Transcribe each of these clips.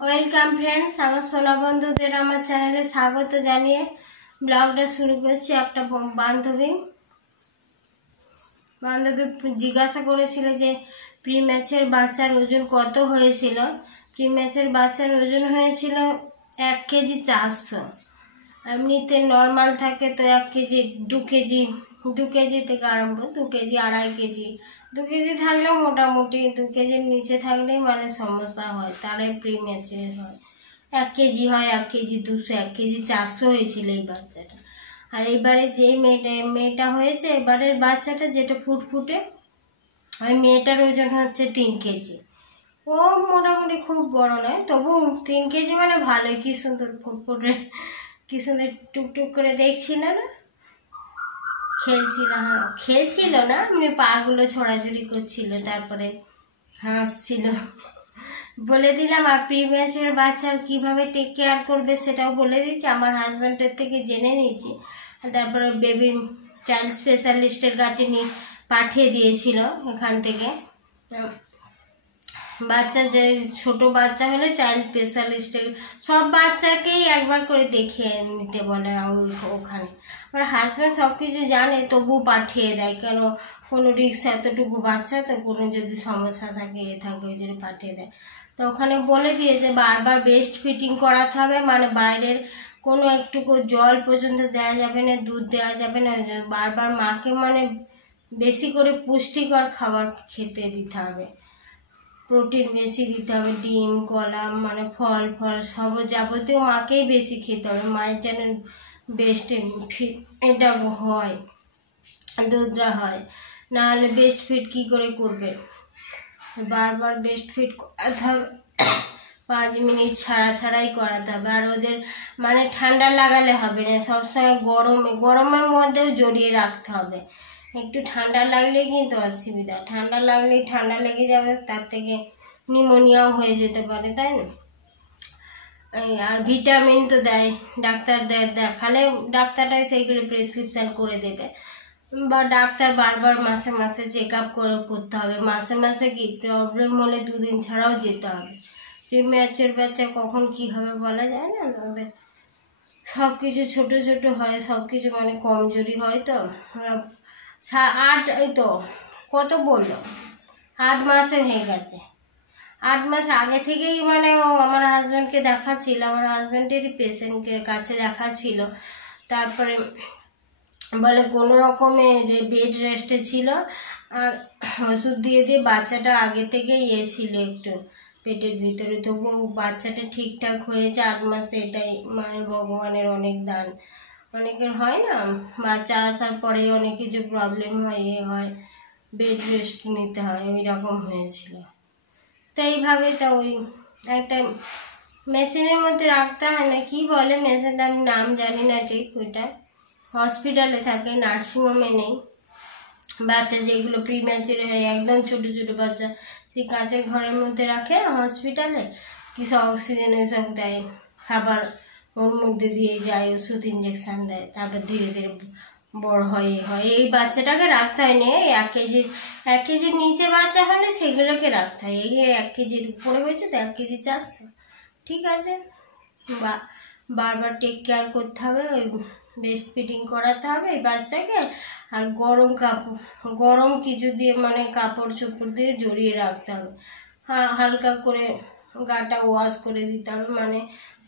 Welcome friends, আমার সোনা বন্ধুদের আমার চ্যানেলে স্বাগত জানিয়ে ব্লগটা শুরু করছি। একটা বান্ধবী জিজ্ঞাসা করেছিল যে প্রি ম্যাচের বাচ্চার ওজন কত হয়েছিল। প্রি ম্যাচের বাচ্চার ওজন হয়েছিল 1 কেজি 400। এমনিতে নর্মাল থাকে তো 1 কেজি 2 কেজি থেকে আরম্ভ, 2 কেজি 2.5 কেজি, 2 কেজি থাকলেও মোটামুটি 2 কেজির নিচে থাকলেই মানে সমস্যা হয়, তারাই প্রি ম্যাচের হয়। 1 কেজি হয়, 1 কেজি 200, 1 কেজি 400 হয়েছিল এই বাচ্চাটা। আর এবারে যে মেয়েটা হয়েছে, এবারের বাচ্চাটা যেটা ফুটফুটে, ওই মেয়েটার ওজন হচ্ছে 3 কেজি। ও মোটামুটি খুব বড় নয়, তবু 3 কেজি মানে ভালোই। কি সুন্দর ফুটফুটে, কি সুন্দর টুকটুক করে দেখছিল না, খেলছিল না, পাগুলো ছোড়াছুড়ি করছিল, তারপরে হাসছিল। বলে দিলাম। আর প্রি ম্যাচের বাচ্চার কিভাবে টেক কেয়ার করবে সেটাও বলে দিচ্ছি, আমার হাজব্যান্ডের থেকে জেনে নিয়েছি। তারপরে বেবির চাইল্ড স্পেশালিস্টের কাছে পাঠিয়ে দিয়েছিল এখান থেকে। বাচ্চা যে ছোট বাচ্চা হলে চাইল্ড স্পেশালিস্টের সব বাচ্চাকেই একবার করে দেখিয়ে নিতে বলে ওখানে। আমার হাজব্যান্ড সব কিছু জানে, তবু পাঠিয়ে দেয়, কেন কোনো রিস্ক, এতটুকু বাচ্চা তো কোনো যদি সমস্যা থাকে ওই জন্য পাঠিয়ে দেয়। তো ওখানে বলে দিয়েছে বারবার বেস্ট ফিটিং করাতে হবে, মানে বাইরের কোনো একটুকু জল পর্যন্ত দেওয়া যাবে না, দুধ দেওয়া যাবে না। বারবার মাকে মানে বেশি করে পুষ্টিকর খাবার খেতে দিতে হবে, প্রোটিন বেশি দিতে হবে, ডিম, কলা, মানে ফল সব যাবতীয় মাকেই বেশি খেতে হবে, মায়ের যেন বেস্ট এটা হয়, দুধটা হয়। নাহলে বেস্ট ফিট কী করে করবে, বারবার বেস্ট ফিট করাতে হবে, 5 মিনিট ছাড়াই করাতে হবে। আর ওদের মানে ঠান্ডা লাগালে হবে না, সবসময় গরমের মধ্যেও জড়িয়ে রাখতে হবে। একটু ঠান্ডা লাগলেই কিন্তু অসুবিধা, ঠান্ডা লাগলেই ঠান্ডা লেগে যাবে, তার থেকে নিউমোনিয়াও হয়ে যেতে পারে, তাই না? আর ভিটামিন তো দেয়, ডাক্তার দেখালে ডাক্তারটাই সেইগুলো প্রেসক্রিপশান করে দেবে, বা ডাক্তার বারবার মাসে চেক আপ করতে হবে। মাসে কি প্রবলেম হলে 2 দিন ছাড়াও যেতে হবে। প্রি ম্যাচের বাচ্চা কখন কি হবে বলা যায় না, আমাদের সব কিছু ছোটো হয়, সব কিছু মানে কমজোরি হয়। তো 8 এই তো কত বললো, 8 মাসে হয়ে গেছে। 8 মাস আগে থেকেই মানে আমার হাজব্যান্ডকে দেখাচ্ছিল, আমার হাজব্যান্ডেরই পেশেন্টকে কাছে দেখাচ্ছিল। তারপরে বলে কোনো রকমে যে বেড রেস্টে ছিল, আর ওষুধ দিয়ে বাচ্চাটা আগে থেকেই ছিল একটু পেটের ভিতরে, তবুও বাচ্চাটা ঠিকঠাক হয়েছে 8 মাসে। এটাই মানে ভগবানের অনেক দান। অনেকের হয় না, বাচ্চা আসার পরে অনেক কিছু প্রবলেম হয়, হয়, বেড রেস্ট নিতে হয়, ওই রকম হয়েছিল। তো এইভাবে তো ওই একটা মেশিনের মধ্যে রাখতে হয় না, কি বলে মেশিনটা, আমি নাম জানি না ঠিক, ওইটা হসপিটালে থাকে, নার্সিংহোমে নেই। বাচ্চা যেগুলো প্রি ম্যাচুর হয়ে একদম ছোটো বাচ্চা, সেই কাঁচের ঘরের মধ্যে রাখে হসপিটালে, কিছু অক্সিজেন ওইসব দেয়, খাবার ওর মধ্যে দিয়ে যায়, ওষুধ ইঞ্জেকশান দেয়, তারপর ধীরে ধীরে বড় হয়। এই বাচ্চাটাকে রাখতে হয় না, 1 কেজির নিচে বাচ্চা হলে সেগুলোকে রাখতে হয়। এই 1 কেজির উপরে হয়েছে তো 1 কেজি 400, ঠিক আছে। বারবার টেক কেয়ার করতে হবে, ওই বেস্ট ফিটিং করাতে হবে এই বাচ্চাকে। আর গরম কিছু দিয়ে মানে কাপড় চোপড় দিয়ে জড়িয়ে রাখতে হবে, হালকা করে গাটা ওয়াশ করে দিতে হবে, মানে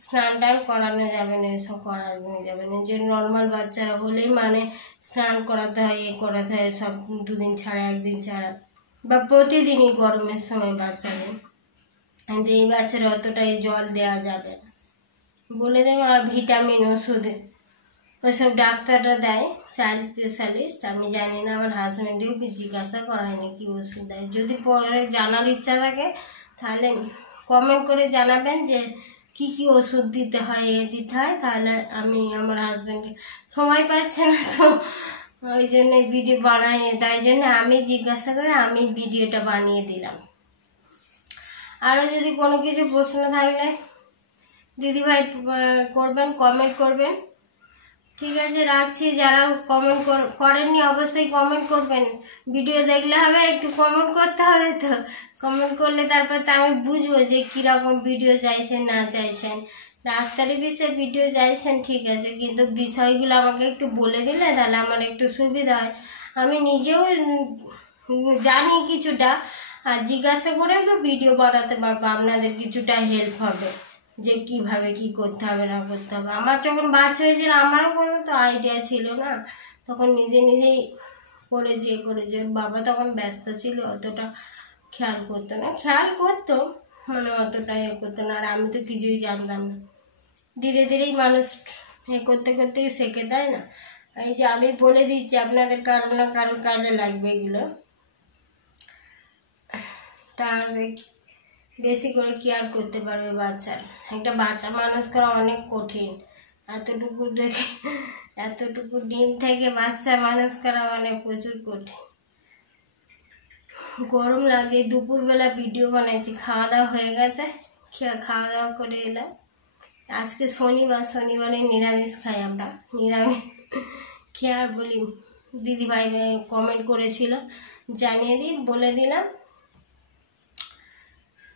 স্নান টান করানো যাবে না, এসব করানো যাবে না। যে নর্মাল বাচ্চারা হলেই মানে স্নান করাতে হয়, করাতে হয়, সব 2 দিন ছাড়া 1 দিন ছাড়া, বা প্রতিদিনই গরমের সময় বাচ্চাদের। কিন্তু এই বাচ্চারা অতটাই জল দেওয়া যাবে না, বলে দেবো। আর ভিটামিন ওষুধ ওইসব ডাক্তাররা দেয়, চাইল্ড স্পেশালিস্ট, আমি জানি না, আমার হাজব্যান্ডেও কি জিজ্ঞাসা করা হয়নি কি ওষুধ দেয়। যদি পরে জানার ইচ্ছা থাকে তাহলে কমেন্ট করে জানাবেন যে কি ওষুধ দিতে হয়, তাহলে আমি আমার হাজব্যান্ডকে সময় পাচ্ছে না, তো ওই জন্য ভিডিও বানাই, তাই জন্য আমি জিজ্ঞাসা করে আমি ভিডিওটা বানিয়ে দিলাম। আরও যদি কোনো কিছু প্রশ্ন থাকলে দিদিভাই করবেন, কমেন্ট করবেন, ঠিক আছে, রাখছি। যারা কমেন্ট করেননি অবশ্যই কমেন্ট করবেন। ভিডিও দেখলে হবে, একটু কমেন্ট করতে হবে। তো কমেন্ট করলে তারপর তো আমি বুঝবো যে কীরকম ভিডিও চাইছেন না চাইছেন। ডাক্তারি বিষয়ে ভিডিও চাইছেন ঠিক আছে, কিন্তু বিষয়গুলো আমাকে একটু বলে দিলে তাহলে আমার একটু সুবিধা হয়। আমি নিজেও জানি কিছুটা, আর জিজ্ঞাসা করে তো ভিডিও বানাতে পারবো, আপনাদের কিছুটা হেল্প হবে যে কিভাবে কি করতে হবে না করতে হবে। আমার যখন বাচ্চা হয়েছিল আমারও কোনো তো আইডিয়া ছিল না, তখন নিজেই করেছে। বাবা তখন ব্যস্ত ছিল, অতটা খেয়াল করতো না, খেয়াল করতো মানে অতটা করতো না। আর আমি তো কিছুই জানতাম না। ধীরে ধীরেই মানুষ করতে করতেই শেখে, তাই না? এই যে আমি বলে দিচ্ছি আপনাদের কারো না কারোর কাজে লাগবে এগুলো, তাহলে বেশি করে কেয়ার করতে পারবে বাচ্চার। একটা বাচ্চা মানুষ করা অনেক কঠিন। এতটুকু ডিম থেকে বাচ্চা মানুষ করা মানে প্রচুর কঠিন। গরম লাগে, দুপুরবেলা ভিডিও বানাইছি, খাওয়া দাওয়া হয়ে গেছে, খাওয়া দাওয়া করে এলাম। আজকে শনিবারে নিরামিষ খাই আমরা, নিরামিষ খেয়ে আর বলি দিদিভাই কমেন্ট করেছিল, জানিয়ে দিই, বলে দিলাম।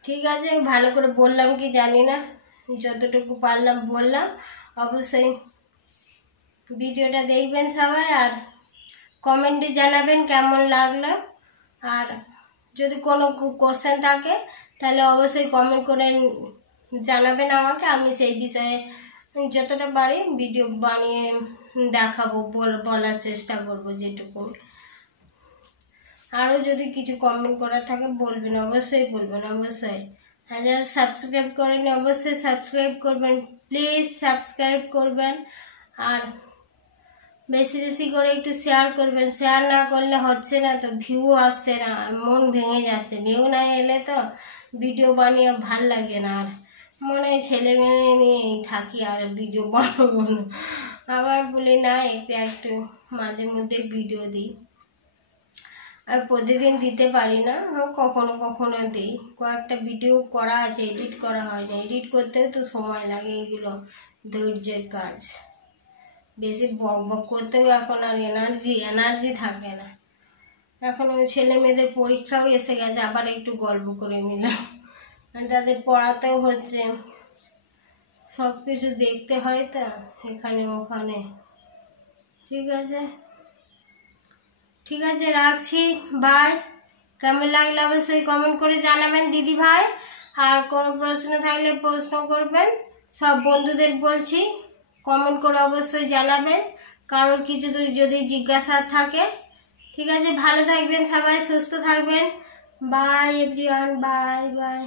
ঠিক আছে, ভালো করে বললাম কি জানি না, যতটুকু পারলাম বললাম। অবশ্যই ভিডিওটা দেখবেন সবাই, আর কমেন্টে জানাবেন কেমন লাগলো। আর যদি কোনো কোশ্চেন থাকে তাহলে অবশ্যই কমেন্ট করে জানাবেন আমাকে। আমি সেই বিষয়ে যতটা পারি ভিডিও বানিয়ে দেখাবো, বলার চেষ্টা করবো যেটুকু। আরও যদি কিছু কমেন্ট করার থাকে বলবেন, অবশ্যই বলবেন, অবশ্যই। আর যারা সাবস্ক্রাইব করেনি অবশ্যই সাবস্ক্রাইব করবেন, প্লিজ সাবস্ক্রাইব করবেন। আর বেশি বেশি করে একটু শেয়ার করবেন, শেয়ার না করলে হচ্ছে না তো, ভিউ আসছে না, আর মন ভেঙে যাচ্ছে। ভিউ না এলে তো ভিডিও বানিয়ে ভাল লাগে না, আর মনে হয় ছেলে মেয়ে নিয়েই থাকি আর ভিডিও বানাবো না। আবার বলি না একটু মাঝে মধ্যে ভিডিও দিই, আর প্রতিদিন দিতে পারি না, কখনো দিই। কয়েকটা ভিডিও করা আছে, এডিট করা হয় না, এডিট করতেও তো সময় লাগে, এগুলো ধৈর্যের কাজ। বেশি বক করতেও এখন আর এনার্জি থাকে না। এখন ওই ছেলে মেয়েদের পরীক্ষাও এসে গেছে, আবার একটু গল্প করে নিলাম। তাদের পড়াতেও হচ্ছে, সব কিছু দেখতে হয় তো এখানে ওখানে। ঠিক আছে, রাখছি, বাই। কেমন লাগলে অবশ্যই কমেন্ট করে জানাবেন দিদি ভাই। আর কোনো প্রশ্ন থাকলে প্রশ্ন করবেন। সব বন্ধুদের বলছি কমেন্ট করে অবশ্যই জানাবেন, কারোর কিছু যদি জিজ্ঞাসা থাকে। ঠিক আছে, ভালো থাকবেন সবাই, সুস্থ থাকবেন। By everyone, bye bye.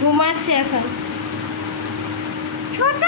ঘুমাচ্ছে এখন ছোট।